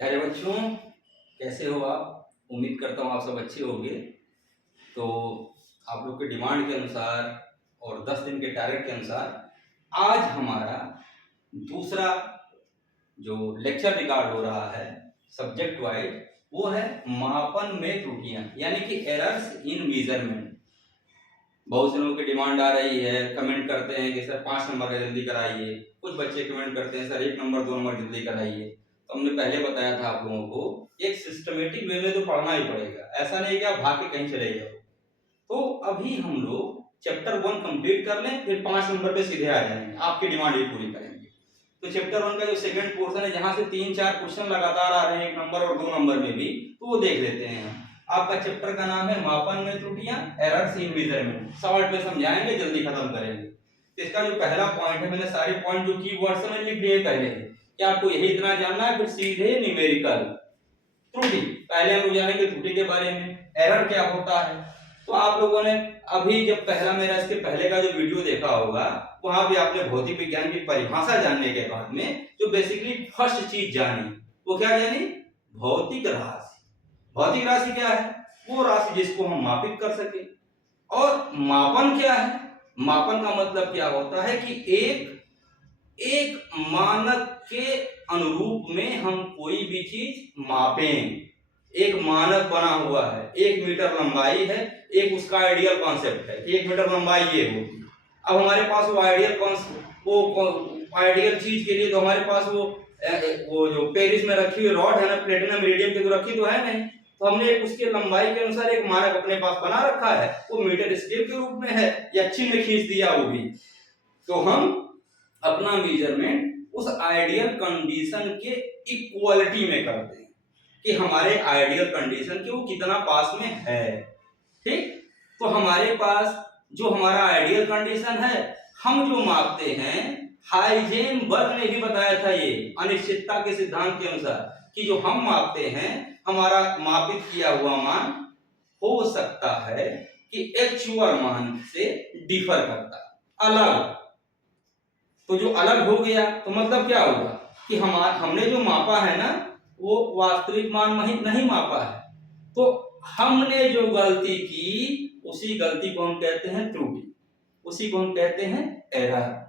प्यारे बच्चों, कैसे हो आप? उम्मीद करता हूँ आप सब अच्छे होंगे। तो आप लोग के डिमांड के अनुसार और 10 दिन के टारगेट के अनुसार आज हमारा दूसरा जो लेक्चर रिकॉर्ड हो रहा है सब्जेक्ट वाइज, वो है मापन में त्रुटियां, यानी कि एरर्स इन मेजरमेंट। बहुत से लोगों की डिमांड आ रही है, कमेंट करते हैं कि सर 5 नंबर का जल्दी कराइए। कुछ बच्चे कमेंट करते हैं सर 1 नंबर 2 नंबर जल्दी कराइए। तो हमने पहले बताया था आप लोगों को एक सिस्टमेटिक वे में तो पढ़ना ही पड़ेगा, ऐसा नहीं कि आप भाग के कहीं चले जाओ। तो अभी हम लोग चैप्टर 1 कंप्लीट कर लें, फिर 5 नंबर पे सीधे आ जाएंगे, आपकी डिमांड भी पूरी करेंगे। तो चैप्टर 1 का जो सेकंड पोर्शन है, जहां से 3-4 क्वेश्चन लगातार आ रहे हैं 1 नंबर और 2 नंबर में भी, तो वो देख लेते हैं हम। आपका चैप्टर का नाम है मापन में त्रुटियां, एरर्स इन मेजरमेंट। शॉर्ट में समझाएंगे, जल्दी खत्म करेंगे। तो इसका जो पहला पॉइंट है, मैंने सारे पॉइंट जो कीवर्ड्स में लिख दिए पहले कि आपको यही इतना जानना है, फिर सीधे न्यूमेरिकल। त्रुटि पहले हम जानेंगे, त्रुटि के बारे में, एरर क्या होता है। तो आप लोगों ने अभी जब पहला मेरा इसके पहले का जो वीडियो देखा होगा, वहां भी आपने भौतिक विज्ञान की परिभाषा जानने के बाद में जो बेसिकली फर्स्ट चीज जानी, वो क्या जानी? भौतिक राशि। भौतिक राशि क्या है? वो राशि जिसको हम मापित कर सके। और मापन क्या है? मापन का मतलब क्या होता है कि एक मानक के अनुरूप में हम कोई भी चीज मापें। एक मानक बना हुआ है, 1 मीटर लंबाई है, एक उसका आइडियल कॉन्सेप्ट है, 1 मीटर लंबाई ये होगी। अब हमारे पास वो आइडियल चीज के लिए तो हमारे पास वो जो पेरिस में रखी हुई रॉड है ना, प्लेटिनम इरिडियम की तो रखी तो है नहीं। तो हमने एक उसके लंबाई के अनुसार एक मानक अपने पास बना रखा है, वो मीटर स्केल के रूप में है, या चिन्ह खींच दिया वो भी। तो हम अपना मेजरमेंट उस आइडियल कंडीशन के इक्वलिटी में करते हैं कि हमारे आइडियल कंडीशन के वो कितना पास में है। ठीक, तो हमारे पास जो हमारा आइडियल कंडीशन है, हम जो मापते हैं, हाइजेनबर्ग ने भी बताया था ये अनिश्चितता के सिद्धांत के अनुसार कि जो हम मापते हैं, हमारा मापित किया हुआ मान हो सकता है कि एक्चुअल मान से डिफर करता है, अलग। तो जो अलग हो गया तो मतलब क्या होगा कि हमने जो मापा है ना, वो वास्तविक मान नहीं मापा है। तो हमने जो गलती की, उसी गलती को हम कहते हैं त्रुटि, उसी को हम कहते हैं एरर।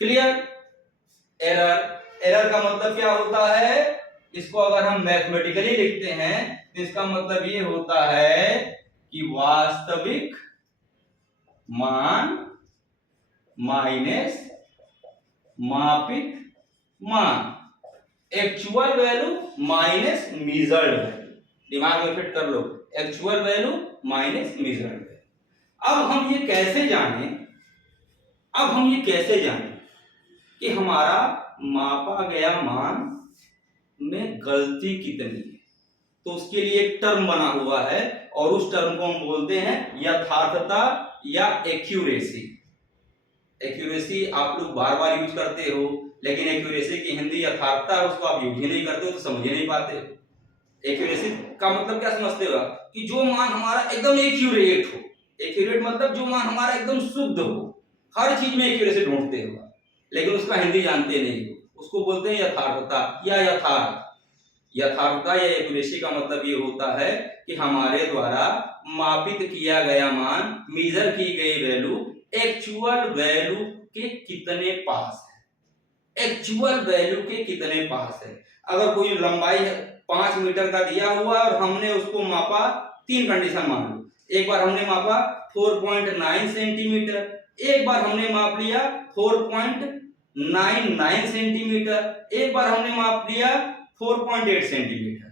क्लियर? एरर का मतलब क्या होता है? इसको अगर हम मैथमेटिकली लिखते हैं तो इसका मतलब ये होता है कि वास्तविक मान माइनस मापित मान, actual value minus measured value. दिमाग में फिट कर लो, actual value minus measured value. अब हम ये कैसे जाने कि हमारा मापा गया मान में गलती कितनी है? तो उसके लिए एक टर्म बना हुआ है, और उस टर्म को हम बोलते हैं यथार्थता या एक्यूरेसी। एक्यूरेसी आप लोग बार बार यूज करते हो, लेकिन एक्यूरेसी की हिंदी यथार्थता है, उसको आप यूज ही नहीं करते हो, तो समझ ही नहीं पाते हो। एक्यूरेसी का मतलब क्या समझते हो कि जो मान हमारा एकदम एक्यूरेट हो। एक्यूरेट मतलब जो मान हमारा एकदम शुद्ध हो, हर चीज में एक्यूरेसी ढूंढते हो, लेकिन उसका हिंदी जानते नहीं हो, उसको बोलते हैं यथार्थता या यथार्थ। यथार्थता या एक्यूरेसी का मतलब ये होता है कि हमारे द्वारा मापित किया गया मान, मेजर की गई वैल्यू एक्चुअल वैल्यू के कितने पास है, एक्चुअल वैल्यू के कितने पास है। अगर कोई लंबाई 5 मीटर का दिया हुआ और हमने उसको मापा, 3 कंडीशन मान लो। एक बार हमने मापा 4.9 सेंटीमीटर, एक बार हमने माप लिया 4.99 सेंटीमीटर, एक बार हमने माप लिया 4.8 सेंटीमीटर।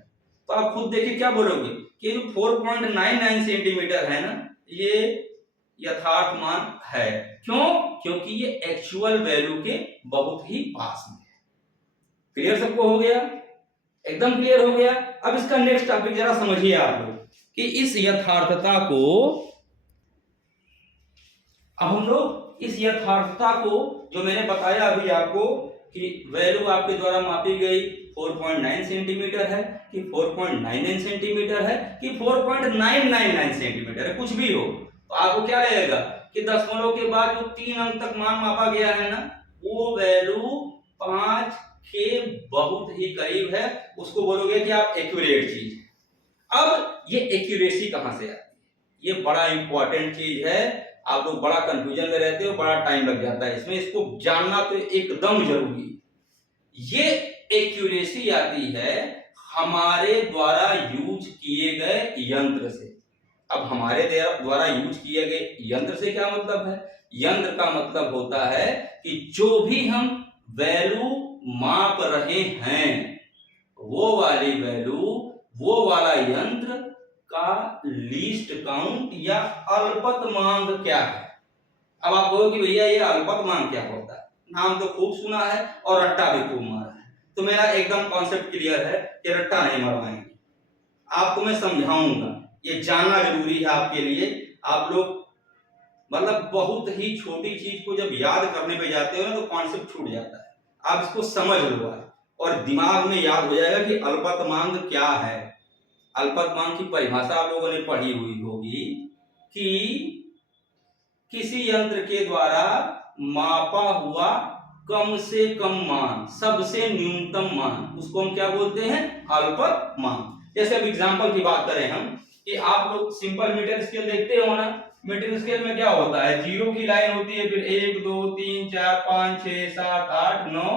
तो आप खुद देखिए क्या बोलोगे कि जो 4.99 सेंटीमीटर है ना, ये यथार्थ मान है। क्यों? क्योंकि ये एक्चुअल वैल्यू के बहुत ही पास में है। क्लियर सबको हो गया? एकदम क्लियर हो गया। अब इसका नेक्स्ट टॉपिक जरा समझिए आप लोग कि इस यथार्थता को, अब हम लोग इस यथार्थता को जो मैंने बताया अभी आपको कि वैल्यू आपके द्वारा मापी गई 4.9 सेंटीमीटर है कि 4.99 सेंटीमीटर है कि 4.999 सेंटीमीटर है, कुछ भी हो, तो आपको क्या लगेगा कि दशमलव के बाद जो 3 अंक तक मान मापा गया है ना, वो वैल्यू 5 के बहुत ही करीब है, उसको बोलोगे कि आप एक्यूरेट चीज है। अब ये एक्यूरेसी कहां से आती है, ये बड़ा इंपॉर्टेंट चीज है। आप लोग बड़ा कंफ्यूजन में रहते हो, बड़ा टाइम लग जाता है इसमें, इसको जानना तो एकदम जरूरी है। ये एक्यूरेसी आती है हमारे द्वारा यूज किए गए यंत्र से। अब हमारे द्वारा यूज किए गए यंत्र से क्या मतलब है, यंत्र का मतलब होता है कि जो भी हम वैल्यू माप रहे हैं वो वाली वैल्यू, वो वाला यंत्र का लीस्ट काउंट या अल्पतमांक क्या है। अब आप कहोगे कि भैया ये अल्पतमांक क्या होता है, नाम तो खूब सुना है और रट्टा भी खूब मारा है। तो मेरा एकदम कॉन्सेप्ट क्लियर है कि रट्टा नहीं मरवाएंगे, आपको मैं समझाऊंगा, ये जानना जरूरी है आपके लिए। आप लोग मतलब बहुत ही छोटी चीज को जब याद करने पे जाते हो ना तो कॉन्सेप्ट छूट जाता है। आप इसको समझ लो और दिमाग में याद हो जाएगा कि अल्पतमांक क्या है। अल्पतमांक की परिभाषा आप लोगों ने पढ़ी हुई होगी कि किसी यंत्र के द्वारा मापा हुआ कम से कम मान, सबसे न्यूनतम मान, उसको हम क्या बोलते हैं, अल्पतमांक। जैसे अब एग्जांपल की बात करें हम कि आप लोग सिंपल मीटर स्केल देखते हो ना, मीटर स्केल में क्या होता है, जीरो की लाइन होती है, फिर 1 2 3 4 5 6 7 8 9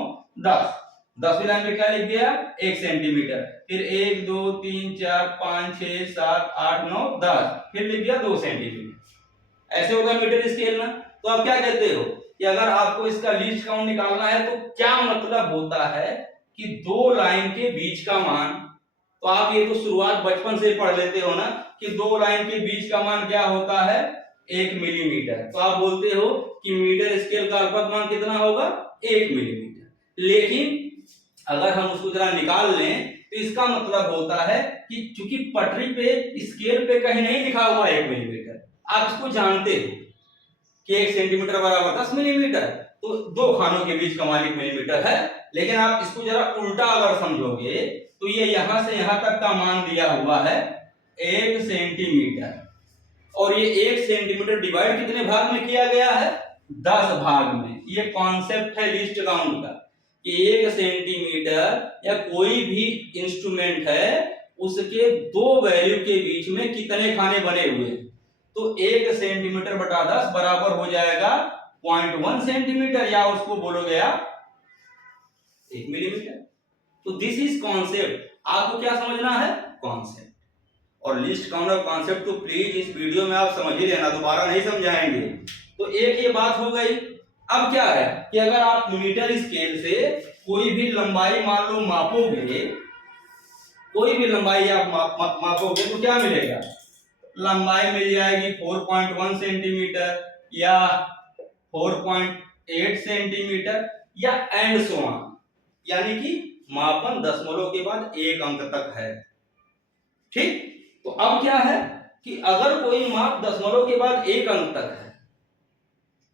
10, 10वीं लाइन पे क्या लिख दिया, 1 सेंटीमीटर, फिर 1 2 3 4 5 6 7 8 9 10, फिर लिख दिया 2 सेंटीमीटर। ऐसे होगा मीटर स्केल ना। तो आप क्या कहते हो कि अगर आपको इसका लीस्ट काउंट निकालना है तो क्या मतलब होता है कि दो लाइन के बीच का मान, तो आप ये तो शुरुआत बचपन से पढ़ लेते हो ना कि दो लाइन के बीच का मान क्या होता है, 1 मिलीमीटर। तो आप बोलते हो कि मीटर स्केल का अल्पतमांक कितना होगा, 1 मिलीमीटर। लेकिन अगर हम उसको जरा निकाल लें तो इसका मतलब होता है कि चूंकि पटरी पे स्केल पे कहीं नहीं लिखा हुआ 1 मिलीमीटर, आप इसको जानते हो कि 1 सेंटीमीटर बराबर 10 मिलीमीटर, तो दो खानों के बीच का मान 1 मिलीमीटर है। लेकिन आप इसको जरा उल्टा अगर समझोगे तो ये यहां से यहां तक का मान दिया हुआ है 1 सेंटीमीटर, और ये 1 सेंटीमीटर डिवाइड कितने भाग में किया गया है, 10 भाग में। ये कॉन्सेप्ट है लीस्ट काउंट का कि 1 सेंटीमीटर या कोई भी इंस्ट्रूमेंट है उसके दो वैल्यू के बीच में कितने खाने बने हुए हैं। तो 1 सेंटीमीटर बटा 10 बराबर हो जाएगा 0.1 सेंटीमीटर, या उसको बोलोगे आप 1 मिलीमीटर। तो दिस इज कॉन्सेप्ट, आपको क्या समझना है, कॉन्सेप्ट। और लिस्ट काउंट और कॉन्सेप्ट तो प्लीज इस वीडियो में आप समझ ही लेना, दोबारा नहीं समझाएंगे। तो एक ये बात हो गई। अब क्या है कि अगर आप मीटर स्केल से कोई भी लंबाई मान लो मापोगे, कोई भी लंबाई आप मापोगे तो क्या मिलेगा, लंबाई मिल जाएगी 4.1 सेंटीमीटर या 4.8 सेंटीमीटर या एंड सो ऑन, यानी कि मापन दशमलव के बाद एक अंक तक है। ठीक, तो अब क्या है कि अगर कोई माप दशमलव के बाद एक अंक तक है,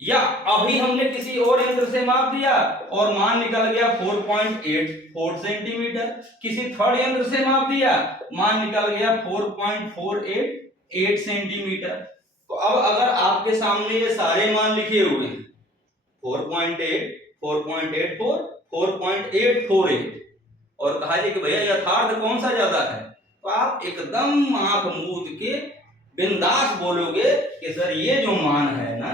या अभी हमने किसी और यंत्र से माप दिया और मान निकल गया 4.84 सेंटीमीटर, किसी थर्ड यंत्र से माप दिया मान निकल गया 4.488 सेंटीमीटर। तो अब अगर आपके सामने ये सारे मान लिखे हुए हैं 4.8, 4.84, 4.848 और कहा जाए कि भैया यथार्थ कौन सा ज्यादा है, तो आप एकदम आंख मूंद के बिंदास बोलोगे कि सर ये जो मान है ना,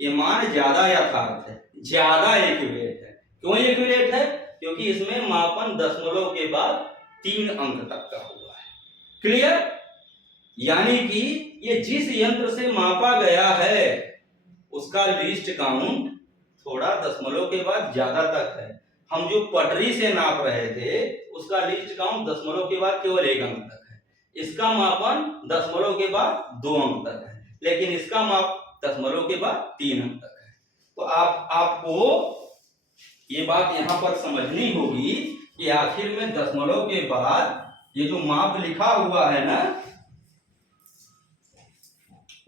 ये मान ज्यादा यथार्थ है, ज्यादा एक्यूरेट है। क्यों एक्यूरेट है, क्योंकि इसमें मापन दशमलव के बाद 3 अंक तक का हुआ है। क्लियर, यानी कि ये जिस यंत्र से मापा गया है उसका लीस्ट काउंट थोड़ा दशमलव के बाद ज्यादा तक है। हम जो पटरी से नाप रहे थे उसका लीस्ट काउंट दशमलव के बाद केवल 1 अंक तक है, इसका मापन दशमलव के बाद 2 अंक तक है, लेकिन इसका माप दशमलव के बाद 3 अंक तक है। तो आपको ये बात यहां पर समझनी होगी कि आखिर में दशमलव के बाद ये जो माप लिखा हुआ है ना,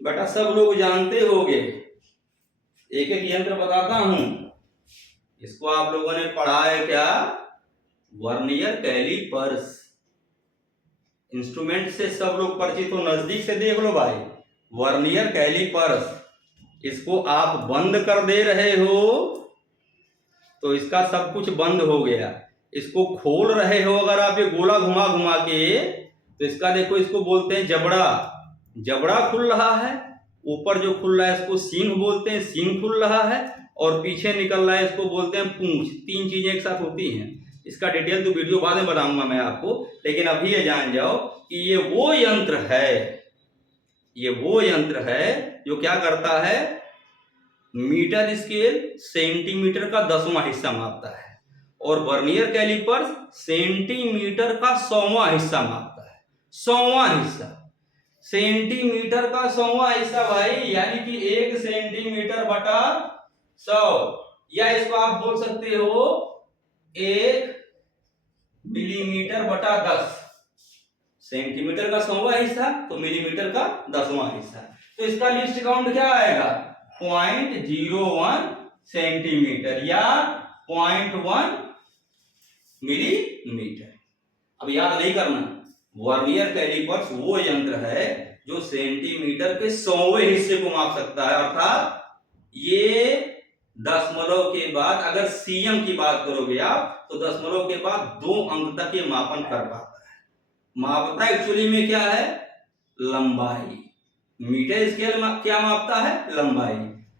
बेटा सब लोग जानते होंगे, एक एक यंत्र बताता हूं, इसको आप लोगों ने पढ़ा है क्या, वर्नियर कैलिपर्स। इंस्ट्रूमेंट से सब लोग परिचित हो, नजदीक से देख लो भाई, वर्नियर कैलिपर्स। इसको आप बंद कर दे रहे हो तो इसका सब कुछ बंद हो गया, इसको खोल रहे हो अगर आप ये गोला घुमा घुमा के, तो इसका देखो, इसको बोलते हैं जबड़ा, जबड़ा खुल रहा है। ऊपर जो खुल रहा है इसको सींग बोलते हैं, सींग खुल रहा है। और पीछे निकल रहा है इसको बोलते हैं पूंछ। तीन चीजें एक साथ होती हैं। इसका डिटेल तो वीडियो बाद में बताऊंगा मैं आपको, लेकिन अभी ये जान जाओ कि ये वो यंत्र है, ये वो यंत्र है जो क्या करता है, मीटर स्केल सेंटीमीटर का 10वां हिस्सा मापता है, और वर्नियर कैलिपर सेंटीमीटर का 100वां हिस्सा मापता है। 100वां हिस्सा, सेंटीमीटर का 100वां हिस्सा भाई, यानी कि 1 सेंटीमीटर बटा 100, या इसको आप बोल सकते हो 1 मिलीमीटर बटा 10। सेंटीमीटर का 100वां हिस्सा तो मिलीमीटर का 10वां हिस्सा। तो इसका लिस्ट काउंट क्या आएगा, 0.01 सेंटीमीटर या 0.1 मिलीमीटर। अब याद नहीं करना, वर्नियर कैलिपर्स वो यंत्र है जो सेंटीमीटर के 100वें हिस्से को माप सकता है, अर्थात ये दशमलव के बाद, अगर सीएम की बात करोगे आप, तो दशमलव के बाद 2 अंक तक ये मापन कर पाता है। मापता एक्चुअली में क्या है, लंबाई। मीटर स्केल क्या मापता है, लंबाई।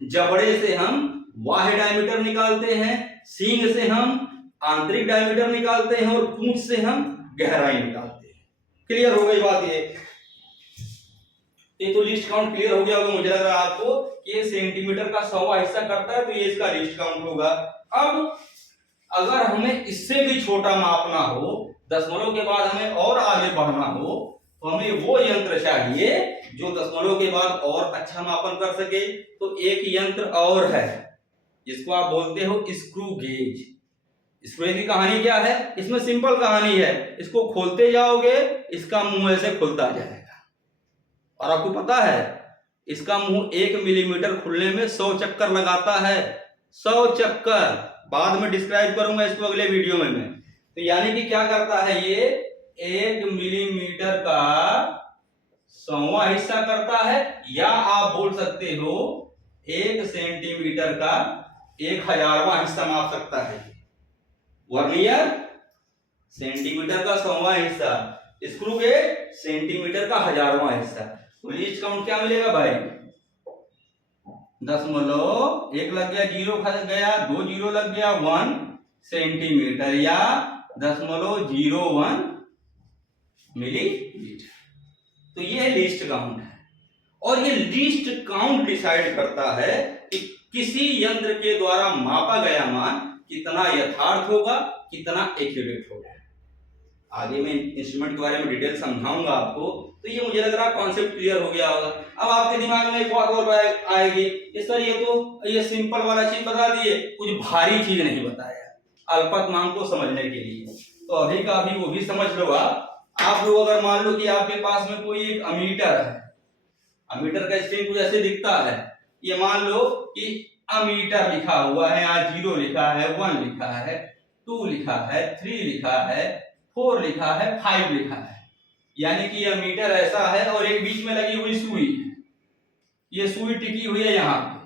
जबड़े से हम बाह्य डायमीटर निकालते हैं, सींग से हम आंतरिक डायमीटर निकालते हैं, और पूंछ से हम गहराई निकालते हैं। क्लियर हो गई बात ये तो लिस्ट काउंट क्लियर हो गया होगा मुझे लग रहा है आपको कि ये सेंटीमीटर का 100वां हिस्सा करता है, तो ये इसका लिस्ट काउंट होगा। अब अगर हमें इससे भी छोटा मापना हो, दशमलव के बाद हमें और आगे बढ़ना हो, तो हमें वो यंत्र चाहिए जो दशमलव के बाद और अच्छा मापन कर सके। तो एक यंत्र और है जिसको आप बोलते हो स्क्रू गेज। स्क्रू गेज की कहानी क्या है, इसमें सिंपल कहानी है, इसको खोलते जाओगे इसका मुंह ऐसे खुलता जाएगा, और आपको पता है इसका मुंह 1 मिलीमीटर खुलने में 100 चक्कर लगाता है। 100 चक्कर, बाद में डिस्क्राइब करूंगा इसको अगले वीडियो में मैं। तो यानी कि क्या करता है, ये 1 मिलीमीटर का 100वां हिस्सा करता है, या आप बोल सकते हो 1 सेंटीमीटर का 1000वां हिस्सा माप सकता है। वर्नियर सेंटीमीटर का 100वां हिस्सा, स्क्रू गेज सेंटीमीटर का 1000वां हिस्सा। तो लिस्ट काउंट क्या मिलेगा भाई, दशमलव, 1 लग गया, 0 खत्म गया, 2 0 लग गया, 1 सेंटीमीटर या 0.01 मिलीमीटर। तो ये लिस्ट काउंट है, और ये लिस्ट काउंट डिसाइड करता है कि किसी यंत्र के द्वारा मापा गया मान कितना यथार्थ होगा, कितना एक्यूरेट होगा। आगे मैं इंस्ट्रूमेंट के बारे में डिटेल समझाऊंगा आपको, तो ये मुझे लग रहा है कॉन्सेप्ट क्लियर हो गया होगा। अब आपके दिमाग में एक बात और आएगी, सर ये तो ये सिंपल वाला चीज बता दिए, कुछ भारी चीज नहीं बताया अल्पतमांक को समझने के लिए। तो अभी का अभी वो भी समझ लो आप लोग अगर मान लो कि आपके पास में कोई एक अमीटर है, अमीटर का स्क्रीन कुछ ऐसे दिखता है, ये मान लो कि अमीटर लिखा हुआ है, यहाँ 0 लिखा है, 1 लिखा है, 2 लिखा है, 3 लिखा है, 4 लिखा है, 5 लिखा है, यानी कि यह मीटर ऐसा है, और एक बीच में लगी हुई सुई है, ये सुई टिकी हुई है यहाँ पे।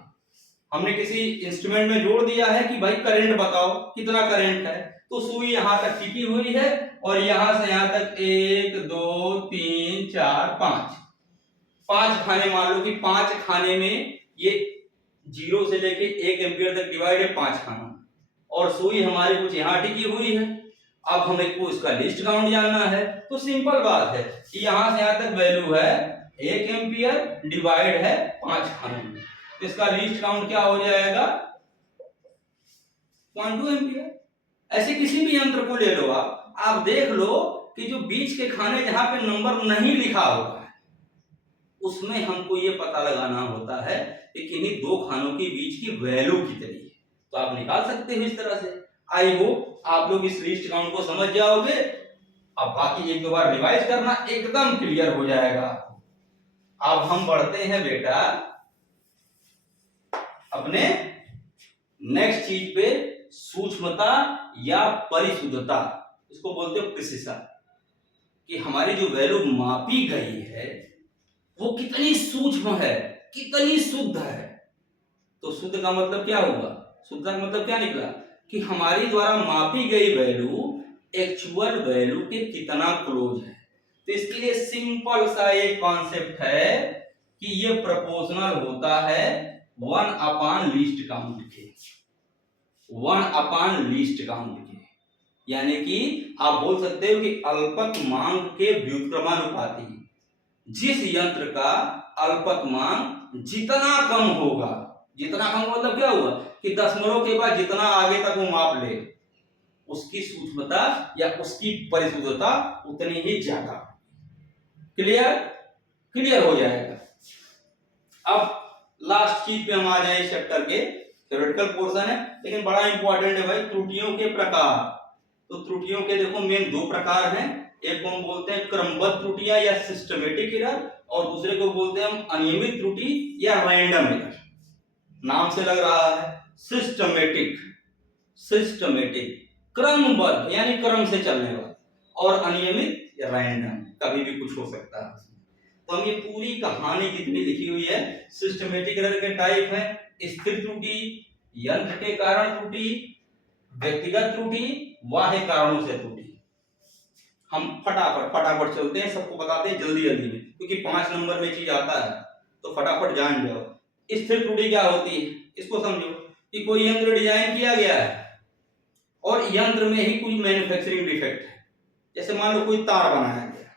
हमने किसी इंस्ट्रूमेंट में जोड़ दिया है कि भाई करंट बताओ कितना करंट है, तो सुई यहाँ तक टिकी हुई है, और यहां से यहां तक 1 2 3 4 5 खाने, मान लो कि 5 खाने में ये 0 से लेके 1 एम्पियर तक डिवाइड है 5 खाना, और सुई हमारी कुछ यहाँ टिकी हुई है। अब हमें को इसका लिस्ट काउंट जानना है, तो सिंपल बात है कि यहां से यहां तक वैल्यू है 1 एम्पियर डिवाइड है 5 खानों में, तो इसका लिस्ट काउंट क्या हो जाएगा, 0.2 एम्पियर। ऐसे किसी भी यंत्र को ले लो आप देख लो कि जो बीच के खाने जहां पे नंबर नहीं लिखा होगा है, उसमें हमको ये पता लगाना होता है कि किन्हीं 2 खानों के बीच की वैल्यू कितनी है, तो आप निकाल सकते हो इस तरह से। आई होप आप लोग इस लिस्ट काउंट को समझ जाओगे। अब बाकी 1-2 बार रिवाइज करना, एकदम क्लियर हो जाएगा आपको। अब हम बढ़ते हैं बेटा अपने नेक्स्ट चीज पे, सूक्ष्मता या परिशुद्धता, इसको बोलते हो प्रिसिशन, कि हमारी जो वैल्यू मापी गई है वो कितनी सूक्ष्म है, कितनी शुद्ध है। तो शुद्ध का मतलब क्या हुआ, शुद्ध का मतलब क्या निकला, कि हमारी द्वारा मापी गई वैल्यू एक्चुअल वैल्यू के कितना क्लोज है। तो इसके लिए सिंपल सा एक कॉन्सेप्ट है कि ये प्रोपोर्शनल होता है 1 लीस्ट काउंट के, 1 लीस्ट काउंट के। यानी कि आप बोल सकते हो कि अल्पतमांक के व्युत्क्रमानुपाती जिस यंत्र का अल्पतमांक जितना कम होगा, जितना कम मतलब क्या हुआ कि दशमलव के बाद जितना आगे तक वो माप ले, उसकी सूक्ष्मता या उसकी परिशुद्धता उतनी ही ज्यादा। क्लियर? क्लियर हो जाएगा। अब लास्ट चीज पे हम आ जाए, इस चैप्टर के थ्योरेटिकल पोर्शन है लेकिन बड़ा इंपॉर्टेंट है भाई, त्रुटियों के प्रकार। तो त्रुटियों के देखो मेन 2 प्रकार हैं, एक को हम बोलते हैं क्रमबद्ध त्रुटियां या सिस्टमेटिक एरर, और दूसरे को बोलते हैं हम अनियमित त्रुटि या रैंडम एरर। नाम से लग रहा है सिस्टमेटिक, सिस्टमेटिक क्रमबद्ध यानी क्रम से चलने वाला, और अनियमित या रैंडम, कभी भी कुछ हो सकता है। तो हम ये पूरी कहानी जितनी लिखी हुई है, सिस्टमेटिक एरर के टाइप है स्थिर त्रुटि, यंत्र के कारण त्रुटि, व्यक्तिगत त्रुटि, बाह्य कारणों से त्रुटि। हम फटाफट चलते हैं, सबको बताते हैं जल्दी जल्दी में, क्योंकि 5 नंबर में चीज आता है तो फटाफट जान जाओ। स्थिर त्रुटि क्या होती है, इसको समझो कि कोई यंत्र डिजाइन किया गया है और यंत्र में ही कोई मैन्युफैक्चरिंग डिफेक्ट है। जैसे मान लो कोई तार बनाया गया,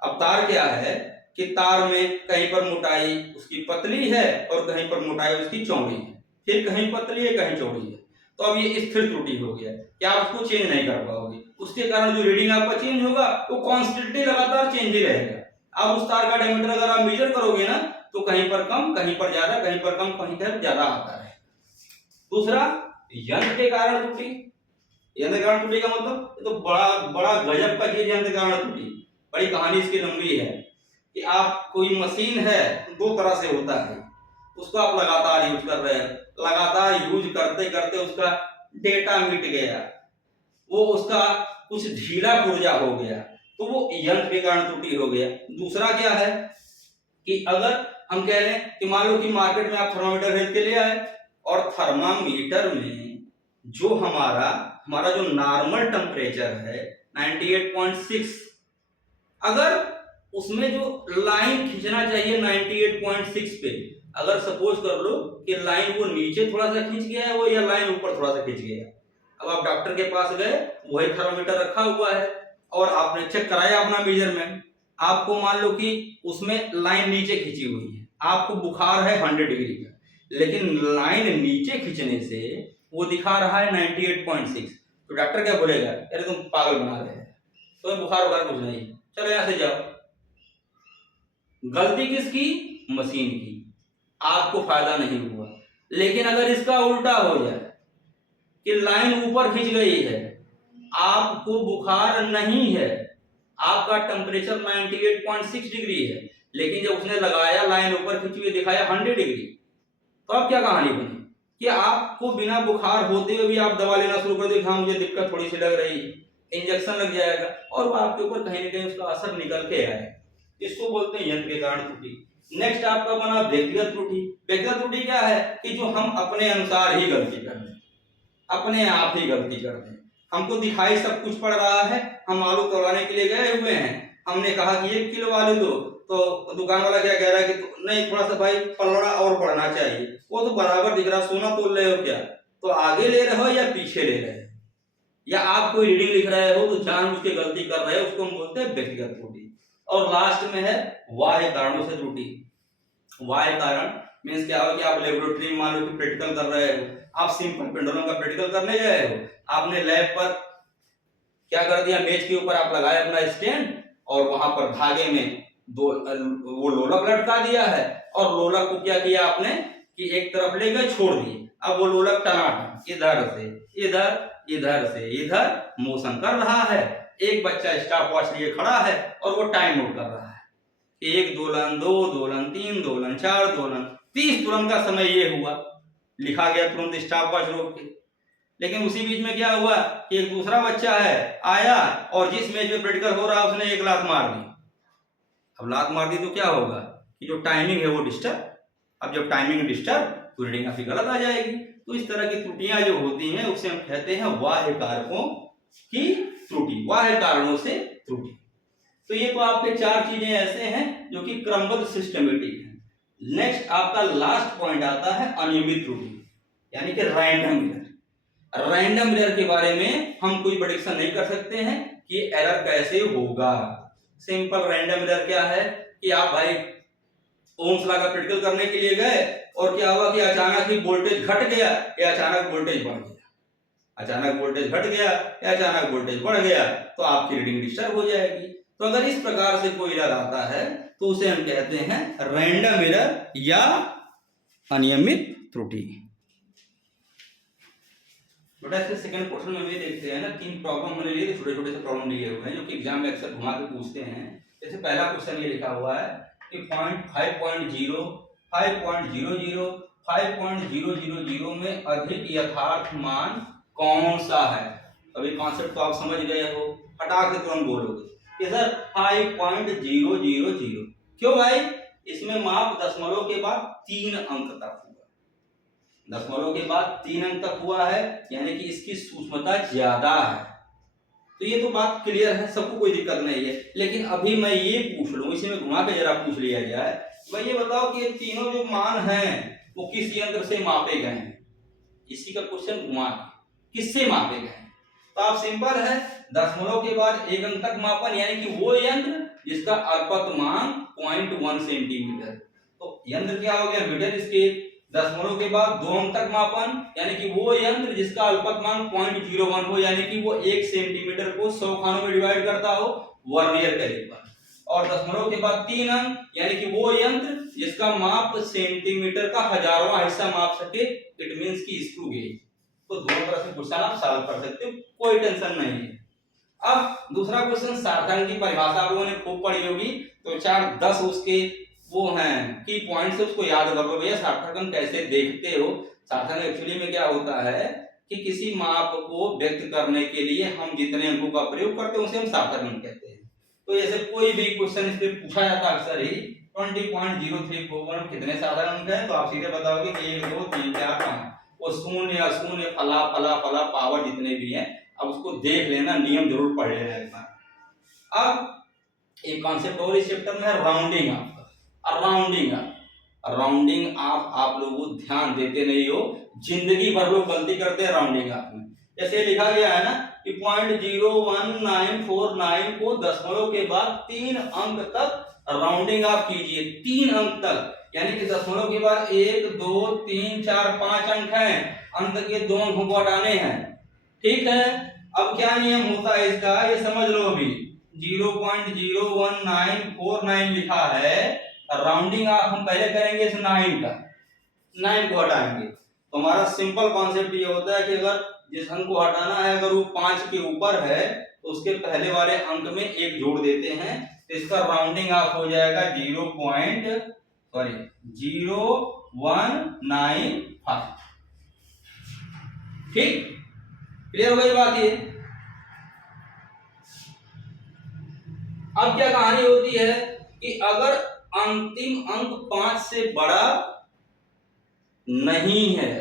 अब तार क्या है कि तार में कहीं पर मोटाई उसकी पतली है और कहीं पर मोटाई उसकी चौड़ी है, फिर कहीं पतली है कहीं चौड़ी है, तो अब ये स्थिर त्रुटि हो गया कि आप उसको चेंज नहीं कर पाओगे। उसके कारण जो रीडिंग आपका चेंज होगा वो कॉन्स्टेंटली लगातार चेंज ही रहेगा। अब उस तार का डायमीटर अगर आप मेजर करोगे ना तो कहीं पर कम, कहीं पर ज्यादा, कहीं पर कम, कहीं पर ज्यादा आता है। दूसरा, यंत्र के कारण त्रुटि। यंत्र के कारण त्रुटि का मतलब तो बड़ा गजब का चीज, यंत्र के कारण त्रुटि। बड़ी कहानी इसकी लंबी है कि आप कोई मशीन है, 2 तरह से होता है, उसको आप लगातार यूज कर रहे हैं, लगातार यूज करते करते उसका डेटा मिट गया, वो उसका कुछ ढीला पुर्जा हो गया, तो वो यंत्र के कारण त्रुटि हो गया। दूसरा क्या है कि अगर हम कह लें कि मान लो कि मार्केट में आप थर्मामीटर खरीद के ले आए और थर्मामीटर में जो हमारा जो नॉर्मल टेम्परेचर है 98.6, अगर उसमें जो लाइन खींचना चाहिए 98.6 पे, अगर सपोज कर लो कि लाइन वो नीचे थोड़ा सा खींच गया है वो, या लाइन ऊपर थोड़ा सा खींच गया, अब आप डॉक्टर के पास गए, वही थर्मामीटर रखा हुआ है और आपने चेक कराया अपना मेजरमेंट, आपको मान लो कि उसमें लाइन नीचे खींची हुई है, आपको बुखार है 100 डिग्री का, लेकिन लाइन नीचे खींचने से वो दिखा रहा है 98.6, तो डॉक्टर क्या बोलेगा, अरे तुम पागल बना रहे हैं, तो बुखार वगैरह कुछ नहीं, चलो यहां से जाओ। गलती किसकी? मशीन की, आपको फायदा नहीं हुआ। लेकिन अगर इसका उल्टा हो जाए कि लाइन ऊपर खींच गई है, आपको बुखार नहीं है, आपका टेम्परेचर 98.6 डिग्री है, लेकिन जब उसने लगाया लाइन ऊपर खींची हुई दिखाया 100 डिग्री, तो अब क्या कहानी बनी कि आपको बिना बुखार होते हुए भी आप दवा लेना शुरू कर दो, हाँ मुझे दिक्कत थोड़ी सी लग रही है, इंजेक्शन लग जाएगा और वो आपके ऊपर कहीं ना कहीं उसका असर निकल के आएगा। इसको बोलते हैं यंत्र के कारण त्रुटि। नेक्स्ट आपका बना व्यक्तिगत त्रुटि। व्यक्तिगत त्रुटि क्या है कि जो हम अपने अनुसार ही गलती कर रहे हैं, अपने आप ही गलती कर रहे हैं, हमको दिखाई सब कुछ पड़ रहा है, हम आलू तोड़ाने के लिए गए हुए हैं, हमने कहा कि 1 किलो आलू दो, तो दुकान वाला क्या कह रहा है कि नहीं थोड़ा सा भाई पलड़ा और बढ़ना चाहिए, वो तो बराबर दिख रहा, सोना तोल रहे हो क्या, तो आगे ले रहे हो या पीछे ले रहे हो, या आप कोई रीडिंग लिख रहे हो तो जानबूझ के गलती कर रहे हो, उसको हम बोलते हैं व्यक्तिगत त्रुटि। और लास्ट में है बाह्य कारणों से त्रुटि। बाह्य कारण मींस क्या हो कि आप लेबोरेटरी में मान लो कि प्रैक्टिकल कर रहे हो, आप सिंपल पेंडुलम का प्रैक्टिकल करने गए हो, आपने लैब पर क्या कर दिया, मेज के ऊपर आप लगाए अपना स्टैंड और वहां पर धागे में वो लोलक लटका दिया है, और लोलक को क्या किया आपने कि एक तरफ ले गए छोड़ दिए, अब वो लोलक टनाटन इधर से इधर, इधर से इधर मोशन कर रहा है, एक बच्चा स्टॉप वॉच लिए खड़ा है और वो टाइम नोट कर रहा है, 1 दोलन 2 दोलन 3 दोलन 4 दोलन 30 तुरंत का समय ये हुआ, लिखा गया तुरंत स्टॉप वॉच रोक के। लेकिन उसी बीच में क्या हुआ कि एक दूसरा बच्चा है आया और जिस मेज पे प्रैक्टिकल हो रहा है उसने एक लात मार दी। अब लात मार दी तो क्या होगा कि जो टाइमिंग है वो डिस्टर्ब, अब जब टाइमिंग डिस्टर्ब तो रीडिंग काफी गलत आ जाएगी। तो इस तरह की त्रुटियां जो होती हैं उसे हम कहते हैं बाह्य कारकों की त्रुटि, बाह्य कारणों से त्रुटि। तो ये तो आपके 4 चीजें ऐसे हैं जो कि क्रमबद्ध सिस्टमेटिक है। नेक्स्ट आपका लास्ट पॉइंट आता है अनियमित त्रुटि, यानी कि रैंडम एरर। रैंडम एरर के बारे में हम कोई प्रेडिक्शन नहीं कर सकते हैं कि एरर कैसे होगा। सिंपल रैंडम एरर क्या है कि आप भाई ओम्स लॉ का प्रैक्टिकल करने के लिए गए और क्या हुआ कि अचानक ही वोल्टेज घट गया या अचानक वोल्टेज बढ़ गया, अचानक वोल्टेज घट गया या अचानक वोल्टेज बढ़ गया, तो आपकी रीडिंग डिस्टर्ब हो जाएगी। तो अगर इस प्रकार से कोई एरर आता है तो उसे हम कहते हैं रैंडम एरर या अनियमित त्रुटि। बेटा इसके सेकंड क्वेश्चन में भी देखते हैं ना, 3 प्रॉब्लम हमने लिए, छोटे छोटे से प्रॉब्लम लिए हुए हैं जो कि एग्जाम में अक्सर घुमा के पूछते हैं। जैसे पहला क्वेश्चन ये लिखा हुआ है कि 5.00 5.000 में अधिक यथार्थ मान कौन सा है। अभी कॉन्सेप्ट तो आप समझ गए हो, फटाक से तुरंत बोलोगे कि सर 5.000। क्यों भाई? इसमें माप दशमलव के बाद 3 अंक तक हुआ, दशमलव के बाद 3 अंक तक हुआ है, यानी कि इसकी सूक्ष्मता ज्यादा है। तो ये तो बात क्लियर है, सबको कोई दिक्कत नहीं है। लेकिन अभी मैं ये पूछ लूं, इसी में घुमा के जरा पूछ लिया जाए, भाई ये बताओ कि ये तीनों जो मान हैं वो किस यंत्र से मापे गए हैं। इसी का क्वेश्चन घुमा के किससे मापे गए हैं। तो आप सिंपल है, दशमलव के बाद 1 अंक तक मापन, यानी कि वो यंत्र जिसका अल्पतमांक 0.1 सेंटीमीटर। तो यंत्र क्या हो गया? Metre scale. दशमलव के बाद 2 अंक तक मापन, यानी कि वो यंत्र जिसका अल्पतमांक 0.01 हो, यानी कि वो 1 सेंटीमीटर को 100 खानों में डिवाइड करता हो, वर्नियर कैलिपर। और दशमलव के बाद 3 अंक, यानी कि वो यंत्र जिसका माप सेंटीमीटर का 1000वां हिस्सा माप सके, इट मींस की स्क्रू गेज। तो दोनों तरह से क्वेश्चन आप सॉल्व कर सकते हो, कोई टेंशन नहीं है। अब दूसरा क्वेश्चन सार्थक की परिभाषा आप लोगों ने खूब पढ़ी होगी, तो 4-10 उसके वो हैं की पॉइंट्स, उसको याद कर लो भैया। सार्थक अंक कैसे देखते हो? सार्थक एक्चुअली में क्या होता है कि किसी माप को व्यक्त करने के लिए हम जितने अंकों का प्रयोग करते हैं उसे हम सार्थक अंक कहते हैं। तो जैसे कोई भी क्वेश्चन इस पे पूछा जाता है अक्सर ही 20.0341 कितने सार्थक अंक है, तो आप सीधे बताओगे कि 1 2 3 4 5, वो शून्य अशून्य फला फला फला पावर जितने भी हैं, अब उसको देख लेना, नियम जरूर पढ़ लेना एक बार। अब एक कॉन्सेप्ट और इस चैप्टर में है राउंडिंग ऑफ। राउंडिंग ऑफ आप लोग ध्यान देते नहीं हो, जिंदगी भर लोग गलती करते हैं राउंडिंग ऑफ में। जैसे लिखा गया है ना कि 0.01949 को दशमलव के बाद 3 अंक तक राउंडिंग ऑफ कीजिए, 3 अंक तक, यानी कि दशमलव के बाद 1 2 3 4 5 अंक हैं, अंत के 2 अंकों को हटाने हैं। ठीक है, अब क्या नियम होता है इसका ये समझ लो। अभी 0.01949 लिखा है, राउंडिंग ऑफ हम पहले करेंगे इस 9 का, 9 को हटाएंगे। तो हमारा सिंपल कॉन्सेप्ट ये होता है कि अगर जिस अंक को हटाना है अगर वो 5 के ऊपर है तो उसके पहले वाले अंक में 1 जोड़ देते हैं, तो इसका राउंडिंग ऑफ हो जाएगा 0.0195। ठीक, क्लियर हो गई बात ये। अब क्या कहानी होती है कि अगर अंतिम अंक 5 से बड़ा नहीं है,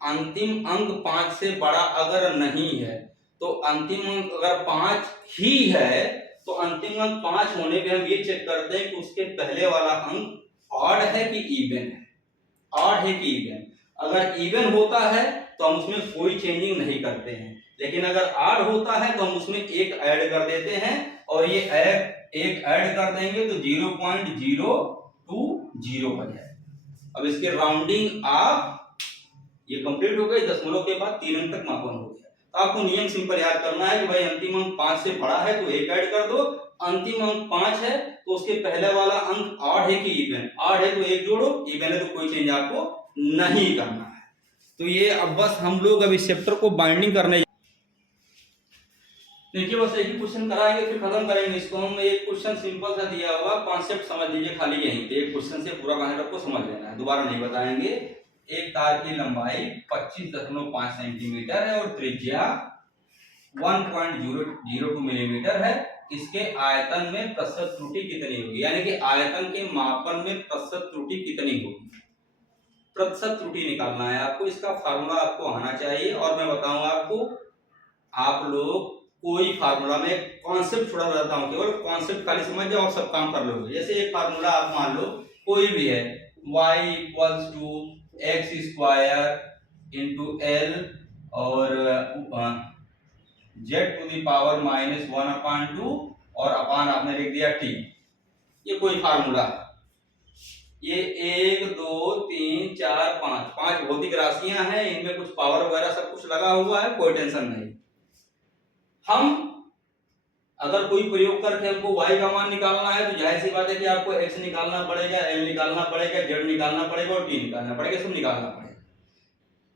अंतिम अंक 5 से बड़ा अगर नहीं है, तो अंतिम अंक अगर 5 ही है तो अंतिम अंक 5 होने पे हम ये चेक करते हैं कि उसके पहले वाला अंक ऑड है कि इवन है, ऑड है कि इवन। अगर इवन होता है तो हम उसमें कोई चेंजिंग नहीं करते हैं, लेकिन अगर ऑड होता है तो हम उसमें 1 ऐड कर देते हैं, और ये 1 ऐड कर देंगे तो 0.020 बन जाएगा। अब इसके राउंडिंग ऑफ ये कंप्लीट हो गई, दशमलव के बाद 3 अंक तक मापन हो गया। तो आपको नियम सिंपल याद करना है कि भाई अंतिम अंक 5 से बड़ा है तो 1 ऐड कर दो, अंतिम अंक 5 है तो उसके पहले वाला अंक ऑड है कि इवन, ऑड है तो 1 जोड़ो, इवन है तो कोई चेंज आपको नहीं करना है। तो ये अब बस हम लोग अब इस चैप्टर को बाइंडिंग करने, देखिए बस एक ही क्वेश्चन कराएंगे फिर खत्म करेंगे इसको हम। एक क्वेश्चन सिंपल सा दिया हुआ, कॉन्सेप्ट समझ लीजिए खाली यहीं पे, एक क्वेश्चन से पूरा कॉन्सेप्ट को समझ लेना है, दोबारा नहीं बताएंगे। एक तार की लंबाई 25.5 सेंटीमीटर है और त्रिज्या 1.002 मिलीमीटर है। इसके आयतन में प्रतिशत त्रुटि कितनी होगी, यानी कि आयतन के मापन में प्रतिशत त्रुटि कितनी होगी। प्रतिशत त्रुटि निकालना है आपको, इसका फार्मूला आपको आना चाहिए और मैं बताऊंगा आपको। आप लोग कोई फार्मूला में कॉन्सेप्ट थोड़ा बताता हूँ, केवल कॉन्सेप्ट खाली समझ जाओ और सब काम कर लोगे। जैसे एक फार्मूला आप मान लो कोई भी है, y equals to x square into L और z टू द पावर -1/2 और अपान आपने लिख दिया t। ये कोई फार्मूला है। ये 1 2 3 4 5 5 भौतिक राशियां हैं, इनमें कुछ पावर वगैरह सब कुछ लगा हुआ है, कोई टेंशन नहीं। हम अगर कोई प्रयोग करके हमको y का मान निकालना है तो जाहिर सी बात है कि आपको x निकालना पड़ेगा, l निकालना पड़ेगा, z निकालना पड़ेगा और t निकालना पड़ेगा, सब निकालना पड़ेगा।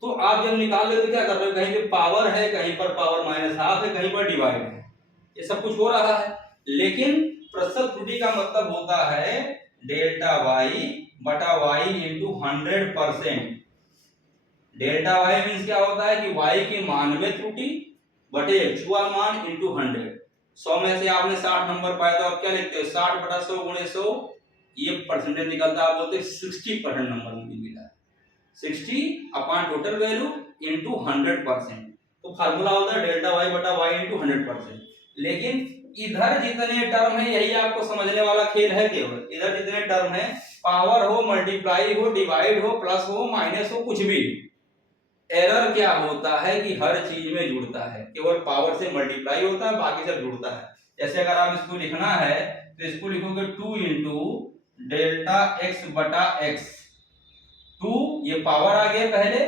तो आप जब निकाल रहे हो तो क्या कर रहे हो, कहीं पे पावर है, कहीं पर पावर -½ है, कहीं पर डिवाइड है, ये सब कुछ हो रहा है। लेकिन प्रतिशत त्रुटि का मतलब होता है डेल्टा y बटा y into 100%। Delta y means क्या होता है कि y के मान में त्रुटि बटे एक्चुअल मान इंटू 100। 100 में से आपने 60 नंबर पाया तो आप क्या लिखते हो, 60 बटा 100 गुणे 100, ये परसेंटेज निकलता है, आप बोलते 60% नंबर मुझे मिला है। 60 अपॉन टोटल वैल्यू इंटू 100%। तो फार्मूला होता है डेल्टा y बटा y इंटू 100%। लेकिन इधर जितने टर्म है यही आपको समझने वाला खेल है। केवल इधर जितने टर्म है, पावर हो, मल्टीप्लाई हो, डिवाइड हो, प्लस हो, माइनस हो, कुछ भी, एरर क्या होता है कि हर चीज में जुड़ता है। केवल पावर से मल्टीप्लाई होता है, बाकी सब जुड़ता है। जैसे अगर आप इसको लिखना है तो इसको लिखोगे 2 इंटू डेल्टा एक्स बटा एक्स। 2 ये पावर आ गया पहले,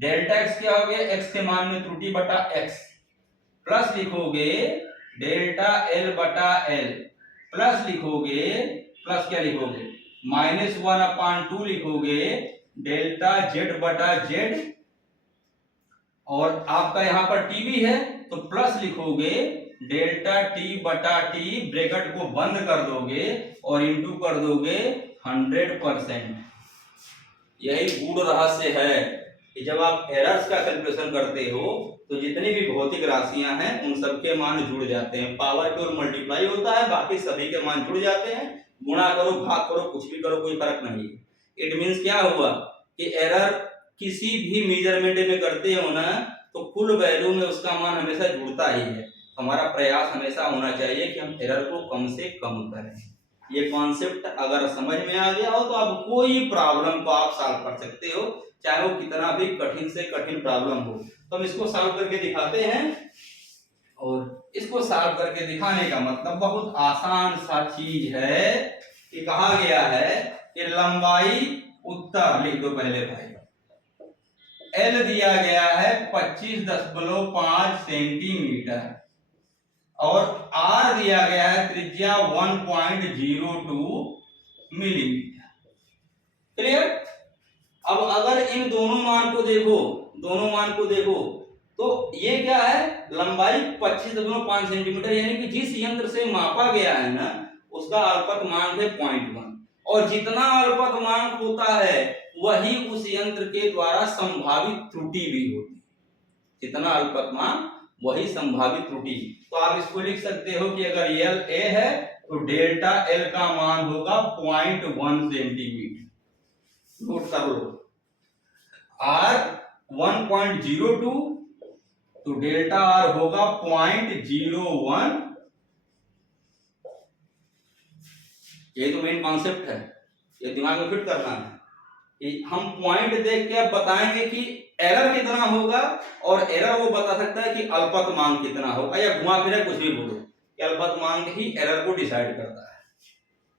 डेल्टा एक्स क्या हो गया, एक्स के मान में त्रुटि बटा एक्स, प्लस लिखोगे डेल्टा एल बटा एल, प्लस लिखोगे, प्लस क्या लिखोगे, -1/2 लिखोगे डेल्टा जेड बटा जेड, और आपका यहां पर टी भी है तो प्लस लिखोगे डेल्टा टी बटा टी, ब्रैकेट को बंद कर दोगे और इंटू कर दोगे 100%। यही गूढ़ रहस्य है कि जब आप एरर्स का कैलकुलेशन करते हो तो जितनी भी भौतिक राशियां हैं उन सबके मान जुड़ जाते हैं। पावर केवल मल्टीप्लाई होता है, बाकी सभी के मान जुड़ जाते हैं। गुणा करो, भाग करो, कुछ भी करो, कोई फर्क नहीं है। इट मींस क्या हुआ कि एरर किसी भी मेजरमेंट में करते हो ना तो फुल वैल्यू में उसका मान हमेशा जुड़ता ही है। हमारा प्रयास हमेशा होना चाहिए कि हम एरर को कम से कम करें। ये कॉन्सेप्ट अगर समझ में आ गया हो तो आप कोई प्रॉब्लम को आप सॉल्व कर सकते हो, चाहे वो कितना भी कठिन से कठिन प्रॉब्लम हो। तो हम इसको सॉल्व करके दिखाते हैं, और इसको सॉल्व करके दिखाने का मतलब बहुत आसान सा चीज है कि कहा गया है कि लंबाई, उत्तर लिख दो पहले भाई, एल दिया गया है 25.5 सेंटीमीटर और आर दिया गया है त्रिज्या 1.02 मिलीमीटर। क्लियर? अब अगर इन दोनों मान को देखो तो ये क्या है, लंबाई 25.5 सेंटीमीटर, यानी कि जिस यंत्र से मापा गया है ना उसका अल्पतमांक है 0.1, और जितना अल्पतमांक होता है वही उस यंत्र के द्वारा संभावित त्रुटि भी होती है। जितना अल्पतमांक वही संभावित त्रुटि। तो आप इसको लिख सकते हो कि अगर एल ए है तो डेल्टा एल का मान होगा 0.1 सेंटीमीटर। नोट कर लो, आर 1.02 तो डेल्टा आर होगा 0.01। ये तो मेन कॉन्सेप्ट है, ये दिमाग में फिट करना है। हम पॉइंट देख के अब बताएंगे कि एरर कितना होगा, और एरर वो बता सकता है कि अल्पतमांक कितना होगा, या घुमा फिरा कुछ भी बोलो, अल्पतमांक ही एरर को डिसाइड करता है।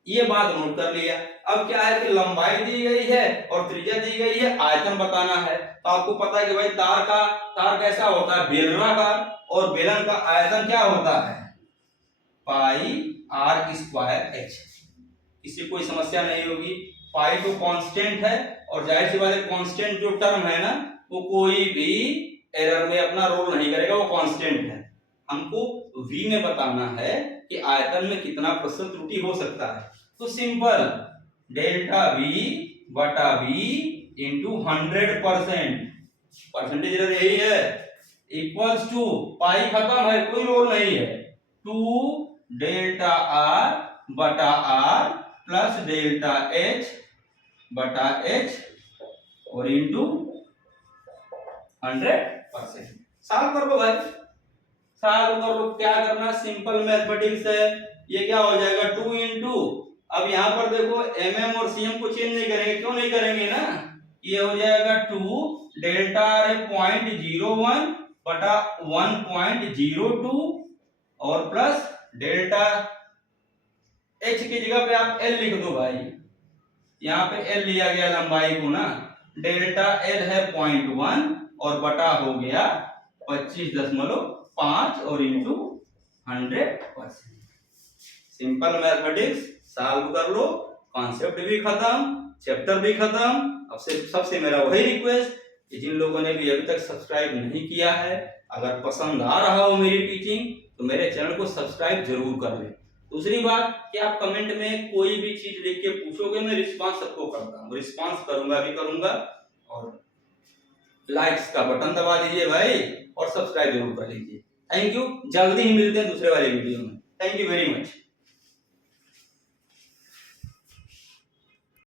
ये बात नोट कर लिया। अब क्या है कि लंबाई दी गई है और त्रिज्या दी गई है, आयतन बताना है। तो आपको पता है कि भाई तार कैसा होता है, बेलनाकार, और बेलन का आयतन क्या होता है, πr²h। इससे कोई समस्या नहीं होगी। पाई तो कांस्टेंट है, और जाहिर सी बात है कांस्टेंट जो टर्म है ना वो कोई भी एरर में अपना रोल नहीं करेगा, वो कांस्टेंट है। हमको v में बताना है कि आयतन में कितना प्रतिशत त्रुटि हो सकता है। तो सिंपल, डेल्टा v बटा v इंटू 100%, परसेंटेज एरर यही है, इक्वल्स टू, पाई खत्म है, कोई रोल नहीं है, 2 डेल्टा r बटा r प्लस डेल्टा h बटा h और इंटू 100%। सॉल्व कर लो भाई, सॉल्व कर लो। क्या करना, सिंपल मैथमेटिक्स है। ये क्या हो जाएगा 2 इंटू, अब यहाँ पर देखो mm और cm को चेंज नहीं करेंगे, क्यों नहीं करेंगे ना, ये हो जाएगा 2 डेल्टा आर 0.01 बटा 1.02 और प्लस डेल्टा h की जगह पे आप l लिख दो भाई, यहाँ पे l लिया गया लंबाई को ना, डेल्टा l है 0.1 और बटा हो गया 25.5 और इंटू 100%। सिंपल मैथमेटिक्स सॉल्व कर लो, कॉन्सेप्ट भी खत्म, चैप्टर भी खत्म। अब से सबसे मेरा वही रिक्वेस्ट कि जिन लोगों ने भी अभी तक सब्सक्राइब नहीं किया है, अगर पसंद आ रहा हो मेरी टीचिंग तो मेरे चैनल को सब्सक्राइब जरूर कर लें। दूसरी बात कि आप कमेंट में कोई भी चीज लिख के पूछोगे, मैं रिस्पांस सबको करता हूँ, रिस्पांस करूंगा भी करूंगा। और लाइक्स का बटन दबा दीजिए भाई और सब्सक्राइब जरूर कर लीजिए। थैंक यू, जल्दी ही मिलते हैं दूसरे वाले वीडियो में। Thank you very much.